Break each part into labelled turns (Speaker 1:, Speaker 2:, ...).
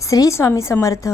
Speaker 1: श्री स्वामी समर्थ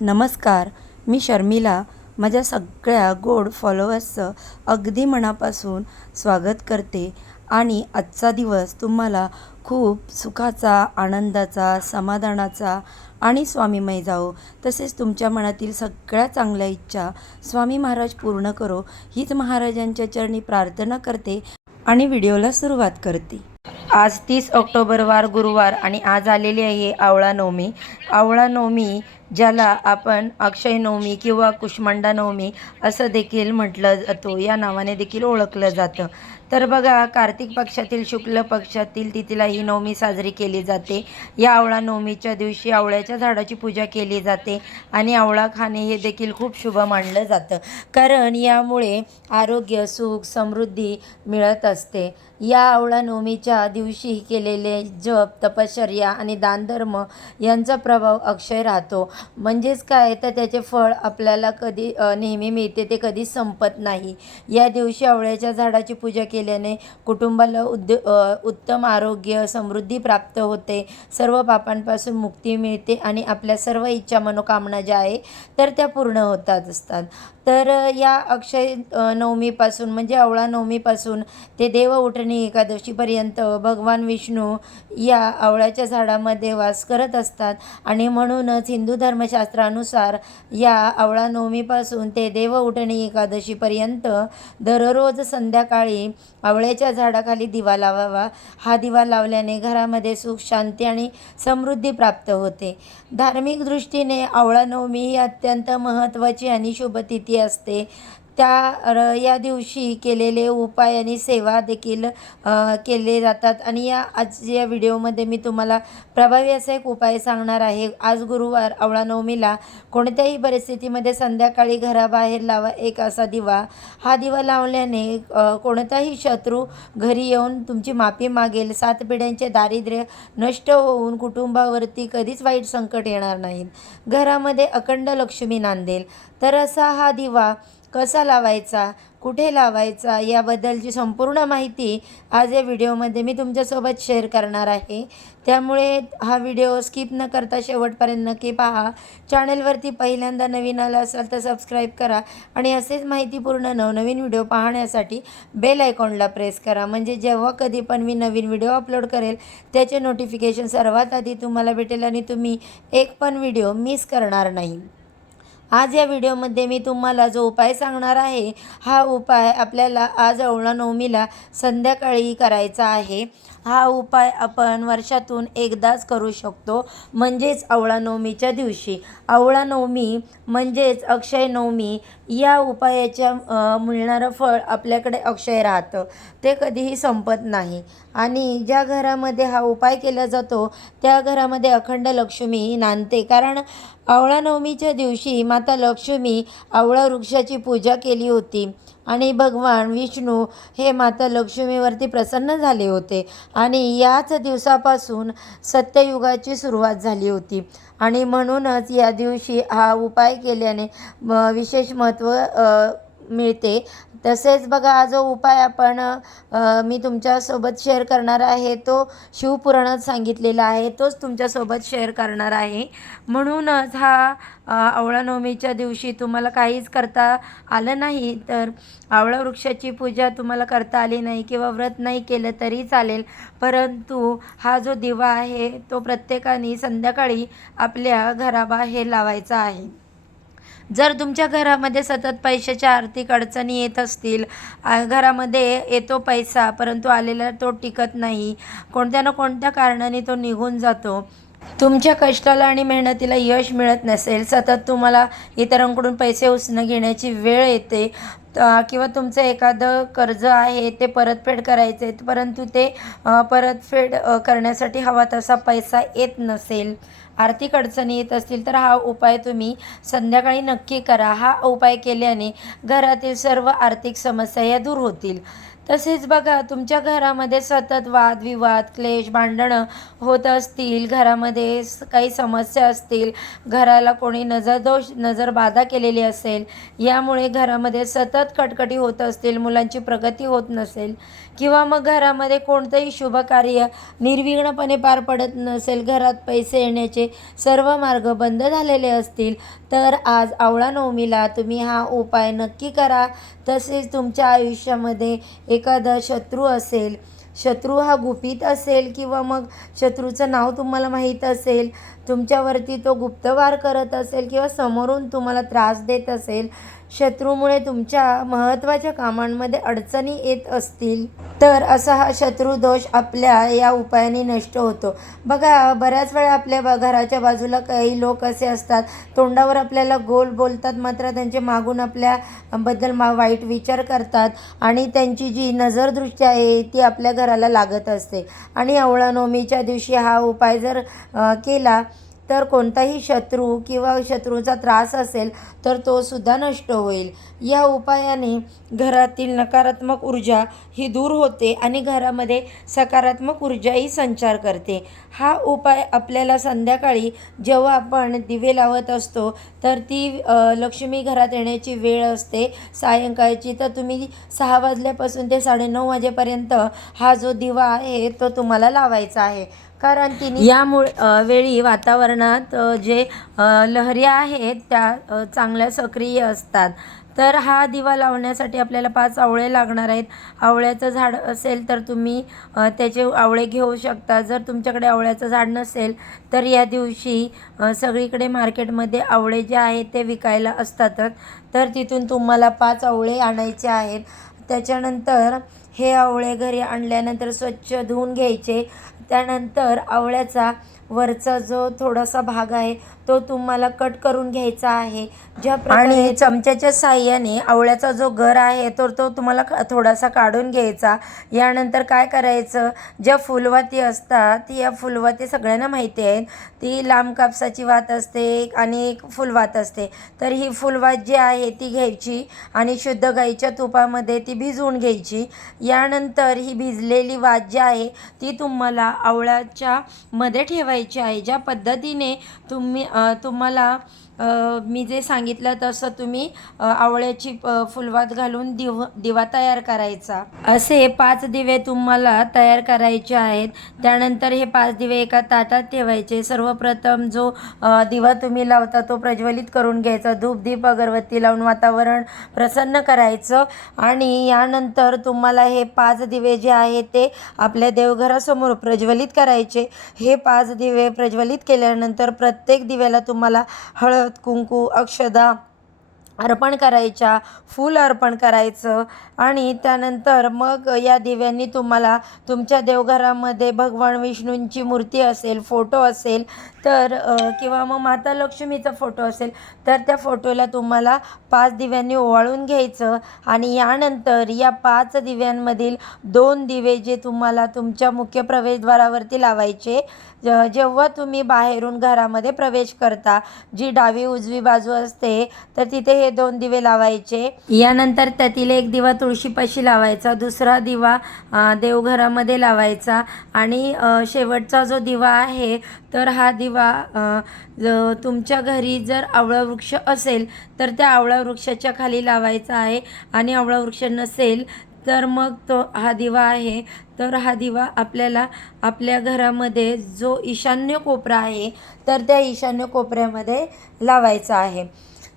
Speaker 1: नमस्कार. मी शर्मिला. माझ्या सगळ्या गोड फॉलोअर्सचं अगदी मनापासून स्वागत करते. आणि आजचा दिवस तुम्हाला खूप सुखाचा आनंदाचा समाधानाचा आणि स्वामीमय जाओ तसेच तुमच्या मनातील सगळ्या चांगल्या इच्छा स्वामी महाराज पूर्ण करो. हीच महाराजांच्या चरणी प्रार्थना करते आणि व्हिडिओला सुरुवात करते. आज तीस ऑक्टोबर वार गुरुवार आणि आज आलेली आहे आवळा नवमी. आवळा नवमी ज्याला आपण अक्षय नवमी किंवा कुष्मांडा नवमी असं देखील म्हटलं जातो. या नावाने देखील ओळखलं जातं. तर बघा कार्तिक पक्षातील शुक्ल पक्षातील तिथीला ही नवमी साजरी केली जाते. या आवळा नवमीच्या दिवशी आवळ्याच्या झाडाची पूजा केली जाते आणि आवळा खाणे हे देखील खूप शुभ मानलं जातं. कारण यामुळे आरोग्य सुख समृद्धी मिळत असते. या आवळा नवमीच्या दिवशी केलेले जप तपश्चर्या आणि दानधर्म यांचा प्रभाव अक्षय राहतो. म्हणजेच काय? तर त्याचे फळ आपल्याला कधी नेहमी मिळते ते कधी संपत नाही. या दिवशी आवळ्याच्या झाडाची पूजा केली केल्याने कुटुंबाला उद्य उत्तम आरोग्य समृद्धी प्राप्त होते. सर्व पापांपासून मुक्ती मिळते आणि आपल्या सर्व इच्छा मनोकामना ज्या आहे तर त्या पूर्ण होतात असतात. तर या अक्षय नवमीपासून म्हणजे आवळा नवमीपासून ते देव उठणी एकादशीपर्यंत भगवान विष्णू या आवळ्याच्या झाडामध्ये वास करत असतात. आणि म्हणूनच हिंदू धर्मशास्त्रानुसार या आवळा नवमीपासून ते देव उठणी एकादशीपर्यंत दररोज संध्याकाळी आवळ्याच्या झाडाखाली दिवा लावावा. हा दिवा लावल्याने घरामध्ये सुख शांती आणि समृद्धी प्राप्त होते. धार्मिक दृष्टीने आवळा नवमी ही अत्यंत महत्त्वाची आणि शुभतिथी असते. त्या र या दिवशी केलेले उपाय आणि सेवा देखील केले जातात. आणि या आज या व्हिडिओमध्ये मी तुम्हाला प्रभावी असा एक उपाय सांगणार आहे. आज गुरुवार आवळा नवमीला कोणत्याही परिस्थितीमध्ये संध्याकाळी घराबाहेर लावा एक असा दिवा. हा दिवा लावल्याने कोणताही शत्रू घरी येऊन तुमची माफी मागेल. सात पिढ्यांचे दारिद्र्य नष्ट होऊन कुटुंबावरती कधीच वाईट संकट येणार नाहीत. घरामध्ये अखंड लक्ष्मी नांदेल. तर असा हा दिवा कसा लावायचा कुठे लावायचा याबद्दलची संपूर्ण माहिती आज या व्हिडिओमध्ये मी तुमच्यासोबत शेअर करणार आहे. त्यामुळे हा व्हिडिओ स्किप न करता शेवटपर्यंत नक्की पहा. चॅनलवरती पहिल्यांदा नवीन आला असाल तर सबस्क्राईब करा आणि असेच माहितीपूर्ण नवनवीन व्हिडिओ पाहण्यासाठी बेल आयकॉनला प्रेस करा. म्हणजे जेव्हा कधी पण मी नवीन व्हिडिओ अपलोड करेल त्याचे नोटिफिकेशन सर्वात आधी तुम्हाला भेटेल आणि तुम्ही एक पण व्हिडिओ मिस करणार नाही. आज या व्हिडिओमध्ये मी तुम्हाला जो उपाय सांगणार आहे हा उपाय आपल्याला आज अवळा नवमीला संध्याकाळी करायचा आहे. हा उपाय आपण वर्षातून एकदाच करू शकतो. म्हणजेच आवळानवमीच्या दिवशी. आवळानवमी म्हणजेच अक्षय नवमी या उपायाच्या मिळणारं फळ आपल्याकडे अक्षय राहतं. ते कधीही संपत नाही. आणि ज्या घरामध्ये हा उपाय केला जातो त्या घरामध्ये अखंड लक्ष्मी नांदते. कारण आवळा नवमीच्या दिवशी माता लक्ष्मी आवळा वृक्षाची पूजा केली होती. आणि भगवान विष्णू हे माता लक्ष्मीवरती प्रसन्न झाले होते. आणि याच दिवसापासून सत्ययुगाची सुरुवात झाली होती. आणि म्हणूनच या दिवशी हा उपाय केल्याने म विशेष महत्त्व मिळते. तसेच बघा हा जो उपाय आपण मी तुमच्यासोबत शेअर करणार आहे तो शिवपुराणात सांगितलेला आहे. तोच तुमच्यासोबत शेअर करणार आहे. म्हणूनच हा आवळानवमीच्या आवळा नवमीच्या दिवशी तुम्हाला काहीच करता आलं नाही तर आवळा वृक्षाची पूजा तुम्हाला करता आली नाही किंवा व्रत नाही केलं तरी चालेल. परंतु हा जो दिवा आहे तो प्रत्येकाने संध्याकाळी आपल्या घराबाहेर लावायचा आहे. जर तुमच्या घरामध्ये सतत पैशाच्या आर्थिक अडचणी येत असतील घरामध्ये येतो पैसा परंतु आलेला तो टिकत नाही कोणत्या ना कोणत्या कारणाने तो निघून जातो. तुमच्या कष्टाला आणि मेहनतीला यश मिळत नसेल सतत तुम्हाला इतरांकडून पैसे उसणं घेण्याची वेळ येते किंवा तुमचं एखादं कर्ज आहे ते परतफेड करायचे आहे परंतु ते परतफेड करण्यासाठी हवा तसा पैसा येत नसेल. आर्थिक अडचणी येत असतील तर हा उपाय तुम्ही संध्याकाळी नक्की करा. हा उपाय केल्याने घरातील सर्व आर्थिक समस्या या दूर होतील. तसेच बघा तुमच्या घरामध्ये सतत वादविवाद क्लेश भांडणं होत असतील घरामध्ये काही समस्या असतील घराला कोणी नजरदोष नजरबाधा केलेली असेल यामुळे घरामध्ये सतत कटकटी होत असतील मुलांची प्रगती होत नसेल किंवा मग घरामध्ये कोणतंही शुभ कार्य निर्विघ्नपणे पार पडत नसेल घरात पैसे येण्याचे सर्व मार्ग बंद झालेले असतील तर आज आवळा नवमीला तुम्ही हा उपाय नक्की करा. तसेच तुमच्या आयुष्यामध्ये एक एखादा शत्रू असेल शत्रू हा गुपित असेल किंवा मग शत्रूचं नाव तुम्हाला माहीत असेल तुमच्यावरती तो गुप्तवार करत असेल किंवा समोरून तुम्हाला त्रास देत असेल शत्रूमुळे तुमच्या महत्त्वाच्या कामांमध्ये अडचणी येत असतील तर असा हा शत्रुदोष आपल्या या उपायाने नष्ट होतो. बघा बऱ्याच वेळा आपल्या घराच्या बाजूला काही लोक असे असतात तोंडावर आपल्याला गोल बोलतात मात्र त्यांचे मागून आपल्याबद्दल मा वाईट विचार करतात आणि त्यांची जी नजरदृष्टी आहे ती आपल्या घराला लागत असते. आणि आवळा नवमीच्या दिवशी हा उपाय जर केला तर कोणताही शत्रू किंवा शत्रूचा त्रास असेल तर तो सुद्धा नष्ट होईल. या उपायाने घरातील नकारात्मक ऊर्जा ही दूर होते आणि घरामध्ये सकारात्मक ऊर्जाही संचार करते. हा उपाय आपल्याला संध्याकाळी जेव्हा आपण दिवे लावत असतो तर ती लक्ष्मी घरात येण्याची वेळ असते. सायंकाळची तर तुम्ही सहा वाजल्यापासून ते साडेनऊ वाजेपर्यंत हा जो दिवा आहे तो तुम्हाला लावायचा आहे. कारण तिने यामुळे वेळी वातावरणात जे लहऱ्या आहेत त्या चांगल्या सक्रिय असतात. तर हा दिवा लावण्यासाठी आपल्याला पाच आवळे लागणार आहेत. आवळ्याचं झाड असेल तर तुम्ही त्याचे आवळे घेऊ शकता. जर तुमच्याकडे आवळ्याचं झाड नसेल तर या दिवशी सगळीकडे मार्केटमध्ये आवळे जे आहेत ते विकायला असतातच. तर तिथून तुम्हाला पाच आवळे आणायचे आहेत. त्याच्यानंतर हे आवळे घरी आणल्यानंतर स्वच्छ धुवून घ्यायचे. त्यानंतर आवळ्याचा वरचा जो थोडासा भाग आहे तो तुम्हाला कट करून घ्यायचा आहे. ज्या आणि चमच्याच्या साह्याने आवळ्याचा जो गर आहे तो तो तुम्हाला थोडासा काढून घ्यायचा. यानंतर काय करायचं? ज्या फुलवाती असतात या फुलवाती सगळ्यांना माहिती आहेत. ती लांब कापसाची वात असते आणि एक फुलवात असते. तर ही फुलवात जी आहे ती घ्यायची आणि शुद्ध गाईच्या तुपामध्ये ती भिजवून घ्यायची. यानंतर ही भिजलेली वात जी आहे ती तुम्हाला आवळ्याच्या मध्ये ठेवायची. आहे. ज्या पद्धतीने तुम्ही तुम्हाला मी जे सांगितलं तसं तुम्ही आवळ्याची फुलवात घालून दिव दिवा तयार करायचा. असे पाच दिवे तुम्हाला तयार करायचे आहेत. त्यानंतर हे पाच दिवे एका ताटात ठेवायचे. सर्वप्रथम जो दिवा तुम्ही लावता तो प्रज्वलित करून घ्यायचा. धूप दीप अगरबत्ती लावून वातावरण प्रसन्न करायचं. आणि यानंतर तुम्हाला हे पाच दिवे जे आहेत ते आपल्या देवघरासमोर प्रज्वलित करायचे. हे पाच दिवे प्रज्वलित केल्यानंतर प्रत्येक दिव्याला तुम्हाला हळद कुंकू अक्षदा अर्पण करायच्या फूल अर्पण करायचं आणि त्यानंतर मग या दिव्यांनी तुम्हाला तुमच्या देवघरामध्ये भगवान विष्णूंची मूर्ती असेल फोटो असेल तर किंवा मग माता लक्ष्मीचा फोटो असेल तर त्या फोटोला तुम्हाला पाच दिव्यांनी ओवाळून घ्यायचं आणि यानंतर या पाच दिव्यांमधील दोन दिवे जे तुम्हाला तुमच्या मुख्य प्रवेशद्वारावरती लावायचे ज- जेव्हा तुम्ही बाहेरून घरामध्ये प्रवेश करता जी डावी उजवी बाजू असते तर तिथे हे दोन दिवे लावायचे. यानंतर त्यातील एक दिवा तुळशीपाशी लावायचा दुसरा दिवा देवघरामध्ये लावायचा आणि शेवटचा जो दिवा आहे तर हा दिवा तुमच्या घरी जर आवळा वृक्ष असेल तर त्या आवळा वृक्षाच्या खाली लावायचा आहे आणि आवळा वृक्ष नसेल तर मग तो हा दिवा आहे तर हा दिवा आपल्याला आपल्या घरामध्ये जो ईशान्य कोपरा आहे तर त्या ईशान्य कोपऱ्यामध्ये लावायचा आहे.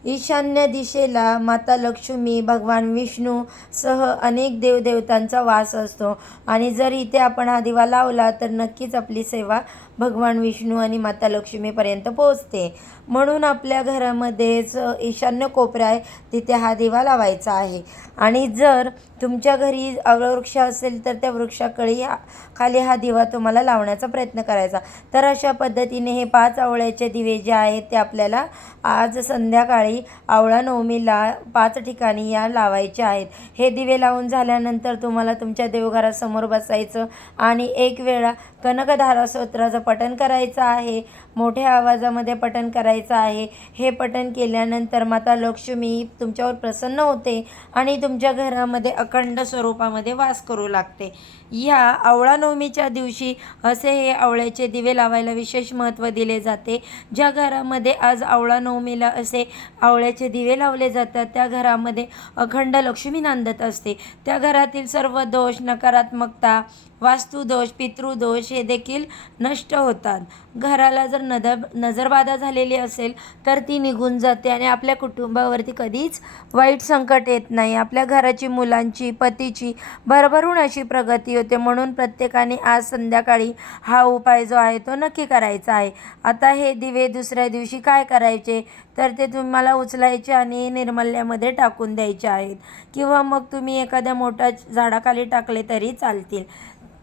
Speaker 1: ईशान्य दिशेला माता लक्ष्मी भगवान विष्णू सह अनेक देवदेवतांचा वास असतो. आणि जर इथे आपण हा दिवा लावला तर नक्कीच आपली सेवा भगवान विष्णू आणि माता लक्ष्मीपर्यंत पोहोचते. म्हणून आपल्या घरामध्येच ईशान्य कोपरा आहे तिथे हा दिवा लावायचा आहे. आणि जर तुमच्या घरी आवळवृक्ष असेल तर त्या वृक्षाकळी हा- खाली हा दिवा तुम्हाला लावण्याचा प्रयत्न करायचा. तर अशा पद्धतीने हे पाच आवळ्याचे दिवे जे आहेत ते आपल्याला आज संध्याकाळी आवळा नवमीला पाच ठिकाणी या लावायचे आहेत. हे दिवे लावून झाल्यानंतर तुम्हाला तुमच्या देवघरासमोर बसायचं आणि एक वेळा कनकधारा स्तोत्राचं पठण करायचं आहे. मोठ्या आवाजामध्ये पठण करायचं आहे. हे पठण केल्यानंतर माता लक्ष्मी तुमच्यावर प्रसन्न होते आणि तुमच्या घरामध्ये अखंड स्वरूपामध्ये वास करू लागते. या आवळा नवमीच्या दिवशी असे हे आवळ्याचे दिवे लावायला विशेष महत्त्व दिले जाते. ज्या घरामध्ये आज आवळा नवमीला असे आवळ्याचे दिवे लावले जातात त्या घरामध्ये अखंड लक्ष्मी नांदत असते. त्या घरातील सर्व दोष नकारात्मकता वास्तुदोष पितृदोष हे देखील नष्ट होतात. घराला जर नदर नजरबाधा झालेली असेल तर ती निघून जाते आणि आपल्या कुटुंबावरती कधीच वाईट संकट येत नाही. आपल्या घराची मुलांची पतीची भरभरून अशी प्रगती होते. म्हणून प्रत्येकाने आज संध्याकाळी हा उपाय जो आहे तो नक्की करायचा आहे. आता हे दिवे दुसऱ्या दिवशी काय करायचे? तर ते तुम्हाला उचलायचे आणि निर्मल्यामध्ये टाकून द्यायचे आहेत. किंवा मग तुम्ही एखाद्या मोठ्या झाडाखाली टाकले तरी चालतील.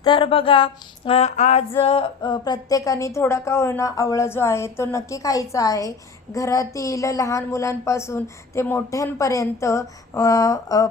Speaker 1: तर बघा आज प्रत्येकाने थोडा का होईना आवळा जो आहे तो नक्की खायचा आहे. घरातील लहान मुलांपासून ते मोठ्यांपर्यंत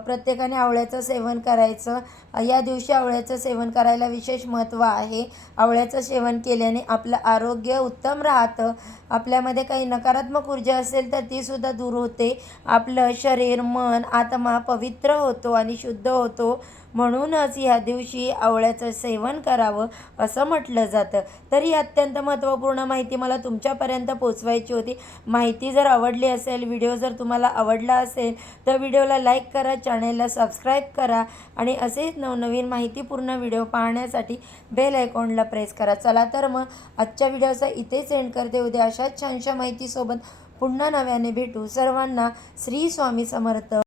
Speaker 1: प्रत्येकाने आवळ्याचं सेवन करायचं. या दिवशी आवळ्याचं सेवन करायला विशेष महत्त्व आहे. आवळ्याचं सेवन केल्याने आपलं आरोग्य उत्तम राहतं. आपल्यामध्ये काही नकारात्मक ऊर्जा असेल तर तीसुद्धा दूर होते. आपलं शरीर मन आत्मा पवित्र होतो आणि शुद्ध होतो. म्हणूनच ह्या दिवशी आवळ्याचं सेवन करावं असं म्हटलं जातं. तर ही अत्यंत महत्त्वपूर्ण माहिती मला तुमच्यापर्यंत पोचवायची होती. माहिती जर आवडली असेल व्हिडिओ जर तुम्हाला आवडला असेल तर व्हिडिओला लाईक करा चॅनेलला सबस्क्राईब करा आणि असेच नवनवीन माहितीपूर्ण व्हिडिओ पाहण्यासाठी बेल आयकॉनला प्रेस करा. चला तर मग आजच्या व्हिडिओचा इथेच एंड करते. उद्या अशाच छानशा माहितीसोबत पुन्हा नव्याने भेटू. सर्वांना श्री स्वामी समर्थ.